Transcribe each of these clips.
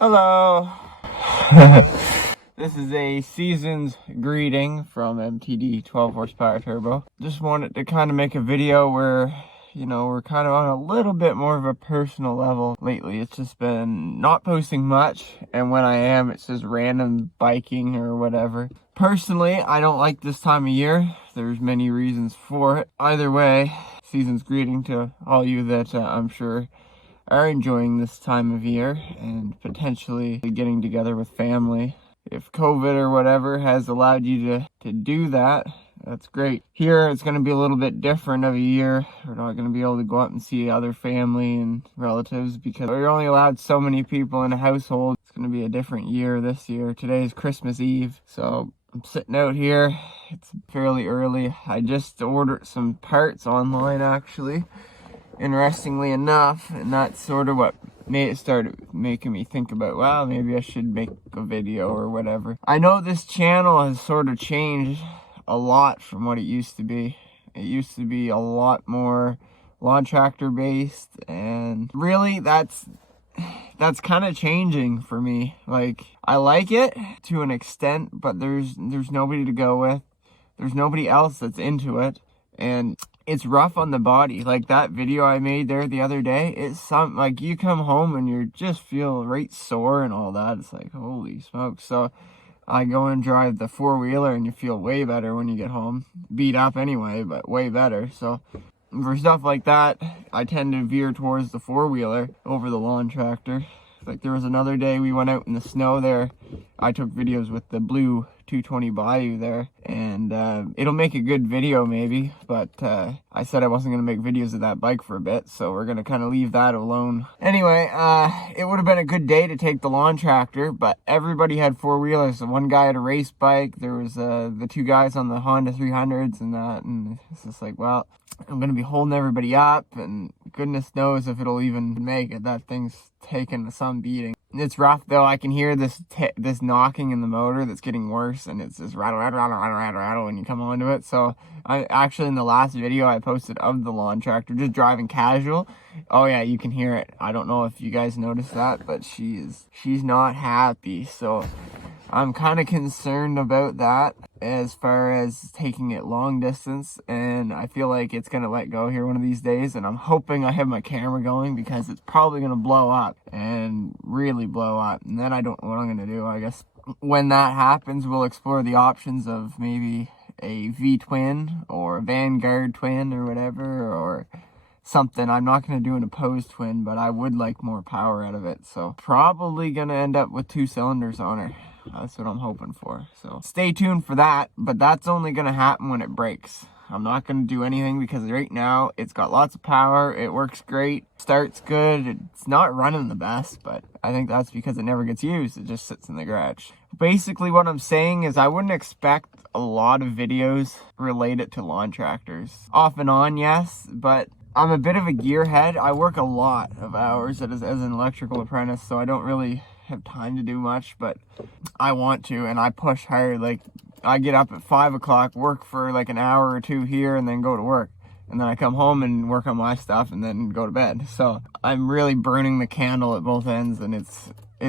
Hello. This is a season's greeting from MTD 12 horsepower turbo. Just wanted to kind of make a video where, we're kind of on a little bit more of a personal level lately. It's just been not posting much, and when I am, it's just random biking or whatever. Personally, I don't like this time of year. There's many reasons for it. Either way, season's greeting to all you that I'm sure are enjoying this time of year and potentially getting together with family. If COVID or whatever has allowed you to do that, that's great. Here, it's going to be a little bit different of a year. We're not going to be able to go out and see other family and relatives because we're only allowed so many people in a household. It's going to be a different year this year. Today is Christmas Eve, so I'm sitting out here. It's fairly early. I just ordered some parts online, actually, interestingly enough, and that's sort of what started making me think about, wow, maybe I should make a video or whatever. I know this channel has sort of changed a lot from what it used to be. It used to be a lot more lawn tractor based, and really that's kind of changing for me. Like, I like it to an extent, but there's nobody to go with. There's nobody else that's into it, and it's rough on the body. Like that video I made there the other day, it's something like you come home and you just feel right sore and all that. It's like, holy smokes. So I go and drive the four-wheeler and you feel way better when you get home. Beat up anyway, but way better. So for stuff like that, I tend to veer towards the four-wheeler over the lawn tractor. Like there was another day we went out in the snow there. I took videos with the blue 220 Bayou there, and it'll make a good video maybe, but I said I wasn't going to make videos of that bike for a bit, so we're going to kind of leave that alone. Anyway, it would have been a good day to take the lawn tractor, but everybody had four-wheelers. So one guy had a race bike, there was the two guys on the Honda 300s and that, and it's just like, well, I'm going to be holding everybody up, and goodness knows if it'll even make it. That thing's taking some beating. It's rough though. I can hear this knocking in the motor that's getting worse, and it's just rattle, rattle, rattle, rattle, rattle, rattle when you come onto it. So I actually, in the last video I posted of the lawn tractor, just driving casual, oh yeah, you can hear it. I don't know if you guys noticed that, but she's not happy. So I'm kind of concerned about that as far as taking it long distance, and I feel like it's going to let go here one of these days, and I'm hoping I have my camera going because it's probably going to blow up and really blow up, and then I don't know what I'm going to do. I guess when that happens, we'll explore the options of maybe a V-twin or a Vanguard twin or whatever, or something. I'm not going to do an opposed twin, but I would like more power out of it, so probably going to end up with 2 cylinders on her. That's what I'm hoping for. So stay tuned for that, but that's only going to happen when it breaks. I'm not going to do anything because right now it's got lots of power. It works great. Starts good. It's not running the best, but I think that's because it never gets used. It just sits in the garage. Basically what I'm saying is I wouldn't expect a lot of videos related to lawn tractors. Off and on, yes, but I'm a bit of a gearhead. I work a lot of hours as an electrical apprentice, so I don't really have time to do much, but I want to, and I push hard. Like, I get up at 5 o'clock, work for like an hour or two here, and then go to work, and then I come home and work on my stuff and then go to bed. So I'm really burning the candle at both ends, and it's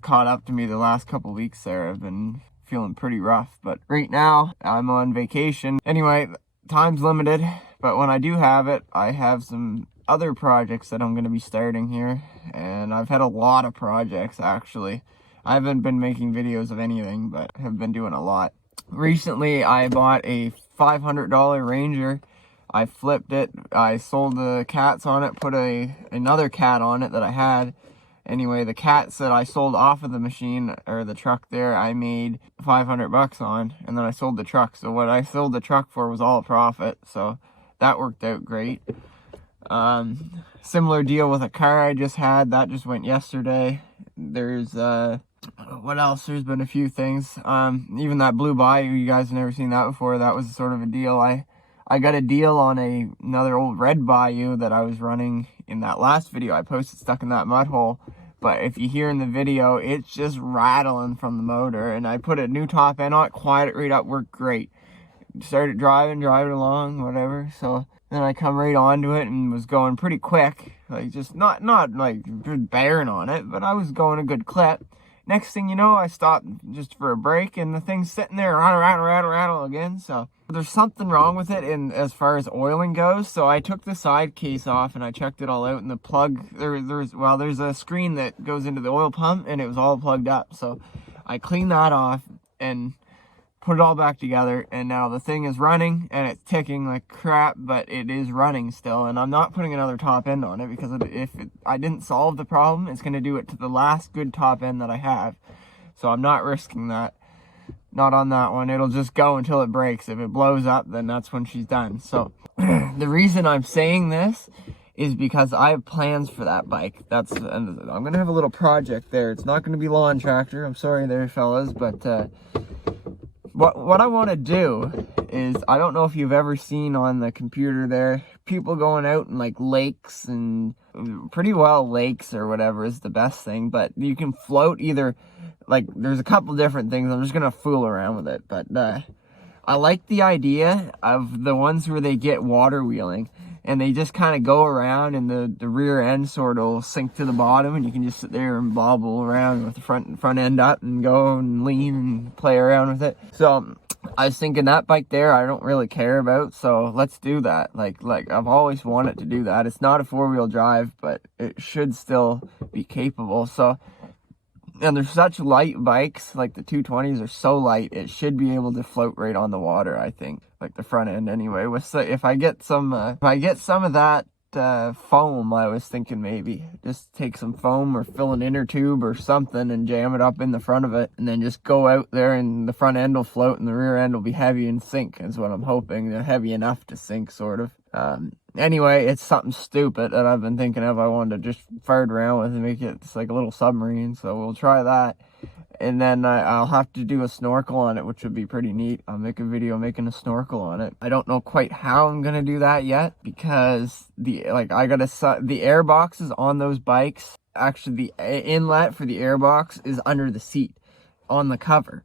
caught up to me the last couple weeks there. I've been feeling pretty rough, but right now I'm on vacation. Anyway, time's limited, but when I do have it, I have some other projects that I'm going to be starting here, and I've had a lot of projects actually. I haven't been making videos of anything, but have been doing a lot. Recently I bought a $500 Ranger. I flipped it, I sold the cats on it, put another cat on it that I had. Anyway, the cats that I sold off of the machine, or the truck there, I made $500 on, and then I sold the truck. So what I sold the truck for was all a profit, so that worked out great. Similar deal with a car I just had, that just went yesterday. There's what else? There's been a few things. Even that blue Bayou, you guys have never seen that before. That was sort of a deal. I got a deal on another old red Bayou that I was running in that last video I posted, stuck in that mud hole. But if you hear in the video, it's just rattling from the motor, and I put a new top end on it, quiet it right up, worked great. Started driving along, whatever. So then I come right onto it and was going pretty quick, like just not like bearing on it, but I was going a good clip. next thing you know, I stopped just for a break, and the thing's sitting there, rattle again. So there's something wrong with it in as far as oiling goes. So I took the side case off and I checked it all out, and the plug there's a screen that goes into the oil pump, and it was all plugged up. So I cleaned that off and put it all back together, and now the thing is running and it's ticking like crap, but it is running still. And I'm not putting another top end on it because I didn't solve the problem, it's going to do it to the last good top end that I have. So I'm not risking that. Not on that one. It'll just go until it breaks. If it blows up, then that's when she's done. So the reason I'm saying this is because I have plans for that bike. I'm going to have a little project there. It's not going to be lawn tractor. I'm sorry there, fellas, but what I want to do is, I don't know if you've ever seen on the computer there, people going out in like lakes, and pretty well lakes or whatever is the best thing, but you can float either, like there's a couple different things. I'm just going to fool around with it, but I like the idea of the ones where they get water wheeling and they just kind of go around, and the rear end sort of will sink to the bottom, and you can just sit there and bobble around with the front end up and go and lean and play around with it. So I was thinking that bike there I don't really care about, so let's do that. Like I've always wanted to do that. It's not a 4-wheel drive, but it should still be capable. So, and they're such light bikes, like the 220s are so light, it should be able to float right on the water, I think. Like the front end anyway. If I get some of that foam, I was thinking maybe just take some foam or fill an inner tube or something and jam it up in the front of it, and then just go out there, and the front end will float and the rear end will be heavy and sink, is what I'm hoping. They're heavy enough to sink, sort of. Anyway, it's something stupid that I've been thinking of. I wanted to just fart around with and make it like a little submarine, so we'll try that. And then I'll have to do a snorkel on it, which would be pretty neat. I'll make a video making a snorkel on it. I don't know quite how I'm gonna do that yet, because the air boxes on those bikes, actually the inlet for the air box is under the seat on the cover.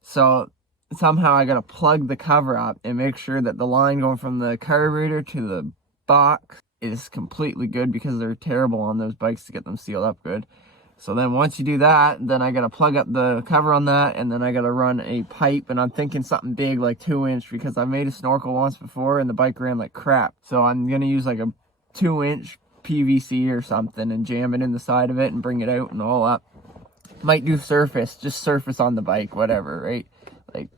So somehow I gotta plug the cover up and make sure that the line going from the carburetor to the box is completely good, because they're terrible on those bikes to get them sealed up good. So then once you do that, then I gotta plug up the cover on that, and then I gotta run a pipe, and I'm thinking something big like 2-inch, because I made a snorkel once before and the bike ran like crap. So I'm gonna use like a 2-inch PVC or something and jam it in the side of it and bring it out and all up. Might do just surface on the bike, whatever, right? Like,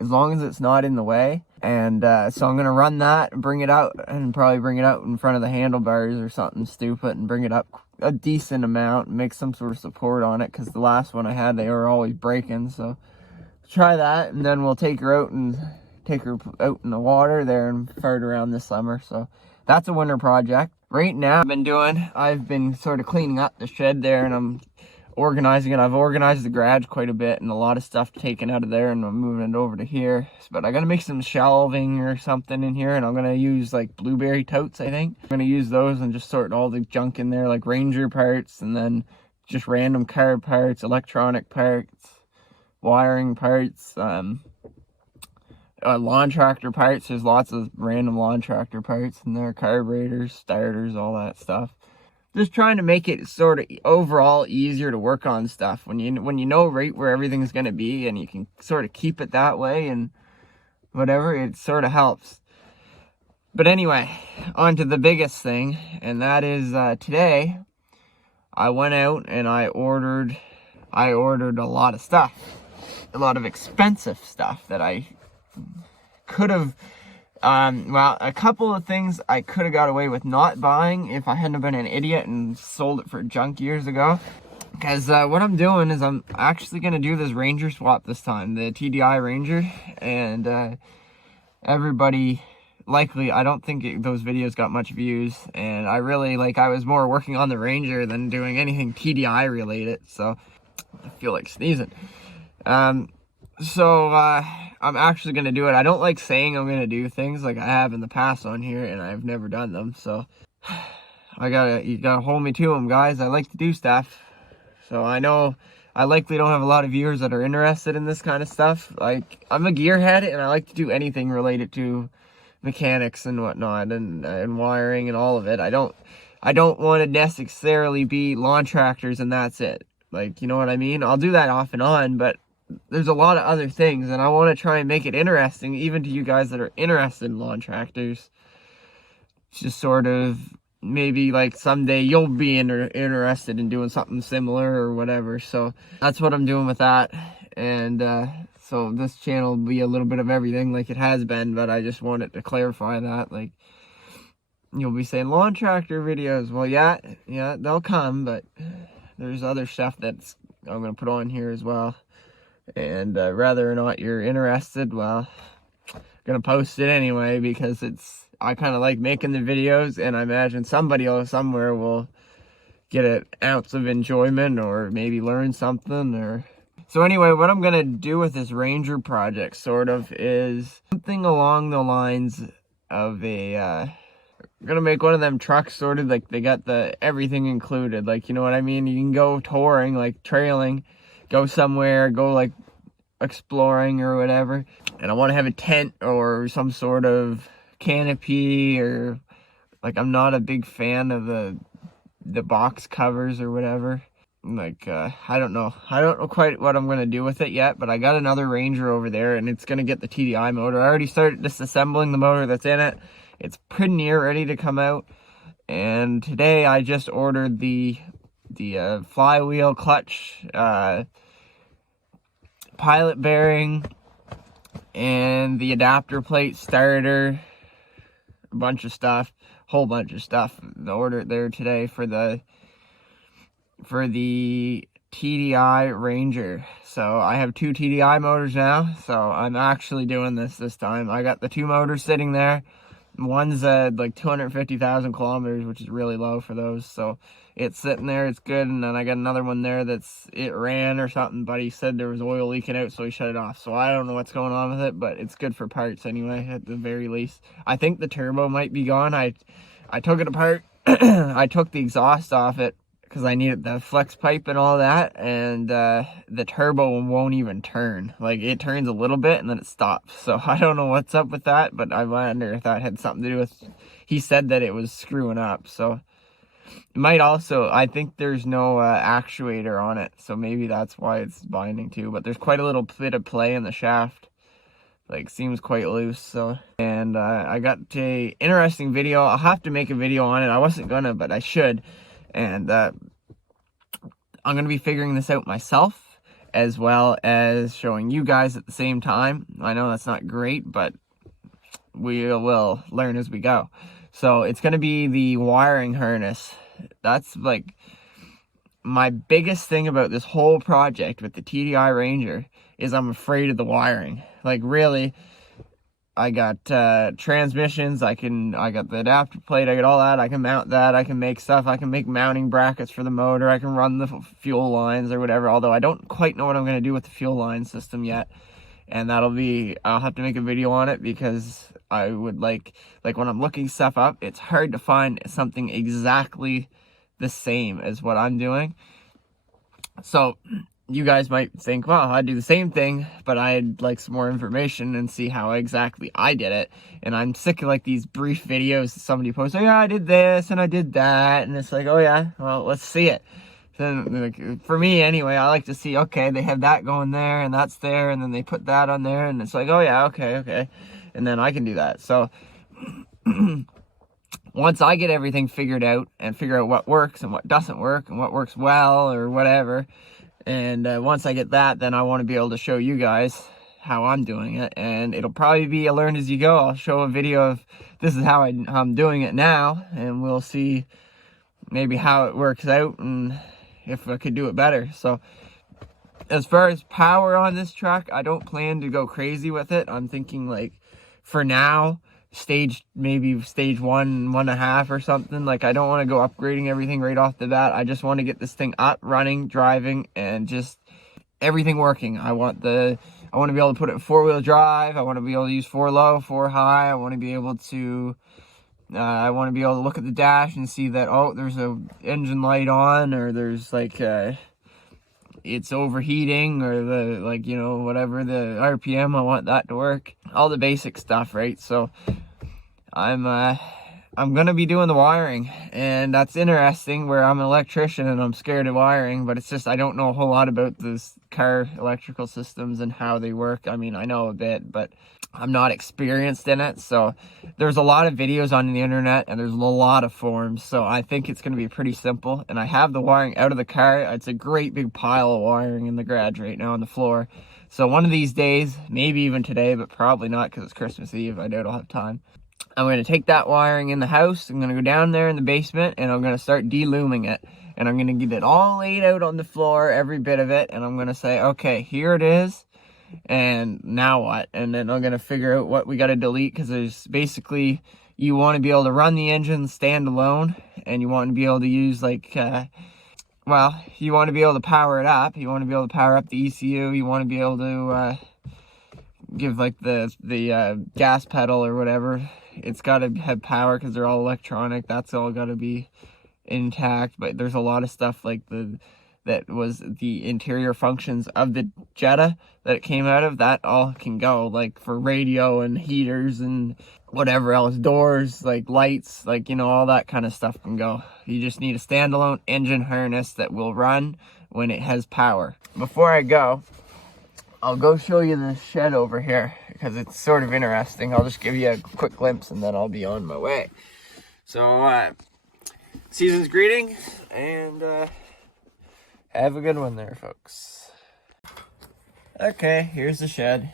as long as it's not in the way. And so I'm gonna run that and bring it out, and probably bring it out in front of the handlebars or something stupid, and bring it up a decent amount, make some sort of support on it, because the last one I had, they were always breaking. So try that, and then we'll take her out in the water there and fart around this summer. So that's a winter project. Right now I've been sort of cleaning up the shed there, and I'm organizing it. I've organized the garage quite a bit, and a lot of stuff taken out of there, and I'm moving it over to here. But I gotta make some shelving or something in here, and I'm gonna use like blueberry totes, I think. I'm gonna use those and just sort all the junk in there, like Ranger parts, and then just random car parts, electronic parts, wiring parts, lawn tractor parts. There's lots of random lawn tractor parts in there, carburetors, starters, all that stuff. Just trying to make it sort of overall easier to work on stuff when you know right where everything's going to be, and you can sort of keep it that way, and whatever, it sort of helps. But anyway, on to the biggest thing, and that is today I went out and I ordered a lot of stuff, a lot of expensive stuff that I could have. Well, a couple of things I could have got away with not buying if I hadn't been an idiot and sold it for junk years ago. Because what I'm doing is I'm actually going to do this Ranger swap this time, the TDI Ranger. And everybody, likely, I don't think those videos got much views. And I really, I was more working on the Ranger than doing anything TDI related. So I feel like sneezing. So I'm actually going to do it. I don't like saying I'm going to do things like I have in the past on here, and I've never done them. So you gotta hold me to them, guys. I like to do stuff. So I know I likely don't have a lot of viewers that are interested in this kind of stuff. Like, I'm a gearhead, and I like to do anything related to mechanics and whatnot, and wiring and all of it. I don't want to necessarily be lawn tractors and that's it. Like, you know what I mean? I'll do that off and on, but there's a lot of other things, and I want to try and make it interesting, even to you guys that are interested in lawn tractors. Just sort of, maybe like someday you'll be interested in doing something similar or whatever. So that's what I'm doing with that. And so this channel will be a little bit of everything like it has been, but I just wanted to clarify that. Like, you'll be saying lawn tractor videos. Well, yeah, they'll come, but there's other stuff that's I'm going to put on here as well. And whether or not you're interested, well, I'm going to post it anyway, because I kind of like making the videos, and I imagine somebody else somewhere will get an ounce of enjoyment or maybe learn something. Or so anyway, what I'm going to do with this Ranger project sort of is something along the lines of I'm gonna make one of them trucks, sort of like they got the everything included, like, you know what I mean? You can go touring, like trailing, go somewhere, go like exploring or whatever. And I want to have a tent or some sort of canopy, or like, I'm not a big fan of the box covers or whatever. Like, I don't know quite what I'm gonna do with it yet, but I got another Ranger over there, and it's gonna get the TDI motor. I already started disassembling the motor that's in it. It's pretty near ready to come out, and today I just ordered the flywheel clutch, pilot bearing, and the adapter plate starter, a bunch of stuff, whole bunch of stuff. I ordered there today for the TDI Ranger. So I have 2 TDI motors now, so I'm actually doing this time. I got the 2 motors sitting there. One's like 250,000 kilometers, which is really low for those. So it's sitting there, it's good. And then I got another one there it ran or something, but he said there was oil leaking out, so he shut it off. So I don't know what's going on with it, but it's good for parts anyway, at the very least. I think the turbo might be gone. I took it apart. I took the exhaust off it because I needed the flex pipe and all that, and the turbo won't even turn. Like, it turns a little bit and then it stops. So I don't know what's up with that, but I wonder if that had something to do with, he said that it was screwing up. So it might also, I think there's no actuator on it, so maybe that's why it's binding too. But there's quite a little bit of play in the shaft, like, seems quite loose. So, and I got a interesting video. I'll have to make a video on it. I wasn't gonna, but I should. And I'm going to be figuring this out myself, as well as showing you guys at the same time. I know that's not great, but we will learn as we go. So it's going to be the wiring harness. That's like my biggest thing about this whole project with the TDI Ranger, is I'm afraid of the wiring. Like, really, I got transmissions, I got the adapter plate, I got all that, I can mount that, I can make stuff, I can make mounting brackets for the motor, I can run the fuel lines or whatever, although I don't quite know what I'm going to do with the fuel line system yet. And I'll have to make a video on it, because I would like when I'm looking stuff up, it's hard to find something exactly the same as what I'm doing. So you guys might think, well, I'd do the same thing, but I'd like some more information and see how exactly I did it. And I'm sick of like these brief videos that somebody posts, oh yeah, I did this and I did that, and it's like, oh yeah, well, let's see it. Then, like, for me anyway, I like to see, okay, they have that going there and that's there, and then they put that on there, and it's like, oh yeah, okay, and then I can do that. So once I get everything figured out and figure out what works and what doesn't work and what works well or whatever, and once I get that, then I want to be able to show you guys how I'm doing it. And it'll probably be a learn as you go. I'll show a video of this is how I'm doing it now, and we'll see maybe how it works out and if I could do it better. So as far as power on this truck, I don't plan to go crazy with it. I'm thinking, like, for now, maybe stage 1.5 or something. Like, I don't want to go upgrading everything right off the bat. I just want to get this thing up, running, driving, and just everything working. I want to be able to put it in 4-wheel drive. I want to be able to use 4 low, 4 high. I want to be able to look at the dash and see that, oh, there's a engine light on, or there's like it's overheating, or the, like, you know, whatever the RPM, I want that to work. All the basic stuff, right? So I'm I'm gonna be doing the wiring, and that's interesting where I'm an electrician and I'm scared of wiring, but it's just I don't know a whole lot about this car electrical systems and how they work. I mean, I know a bit, but I'm not experienced in it. So there's a lot of videos on the internet and there's a lot of forums, so I think it's gonna be pretty simple. And I have the wiring out of the car. It's a great big pile of wiring in the garage right now on the floor. So one of these days, maybe even today, but probably not because it's Christmas Eve, I doubt I'll have time, I'm going to take that wiring in the house, I'm going to go down there in the basement, and I'm going to start de-looming it. And I'm going to get it all laid out on the floor, every bit of it, and I'm going to say, okay, here it is, and now what? And then I'm going to figure out what we got to delete, because there's basically, you want to be able to run the engine standalone, and you want to be able to use, like, well, you want to be able to power it up, you want to be able to power up the ECU, you want to be able to give, like, the gas pedal or whatever. It's got to have power because they're all electronic. That's all got to be intact. But there's a lot of stuff like that was the interior functions of the Jetta that it came out of. That all can go, like for radio and heaters and whatever else, doors, like lights, like, you know, all that kind of stuff can go. You just need a standalone engine harness that will run when it has power. Before I go, I'll go show you the shed over here because it's sort of interesting. I'll just give you a quick glimpse and then I'll be on my way. So, season's greeting, and have a good one there, folks. Okay, here's the shed.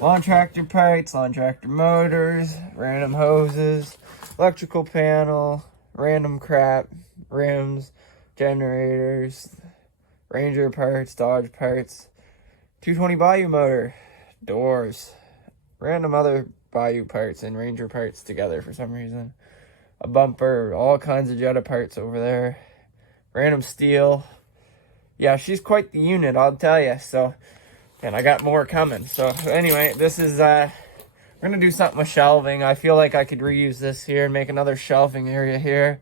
Lawn tractor parts, lawn tractor motors, random hoses, electrical panel, random crap, rims, generators, Ranger parts, Dodge parts, 220 Bayou motor, doors, random other Bayou parts and Ranger parts together for some reason, a bumper, all kinds of Jetta parts over there, random steel. Yeah, she's quite the unit, I'll tell you. So, and I got more coming. So anyway, this is we're gonna do something with shelving. I feel like I could reuse this here and make another shelving area here,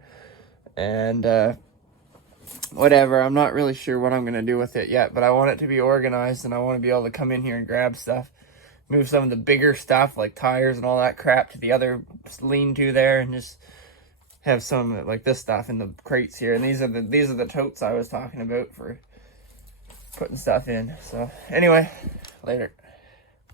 and whatever. I'm not really sure what I'm going to do with it yet, but I want it to be organized, and I want to be able to come in here and grab stuff, move some of the bigger stuff like tires and all that crap to the other lean-to there, and just have some like this stuff in the crates here. And these are the totes I was talking about for putting stuff in. So anyway, later.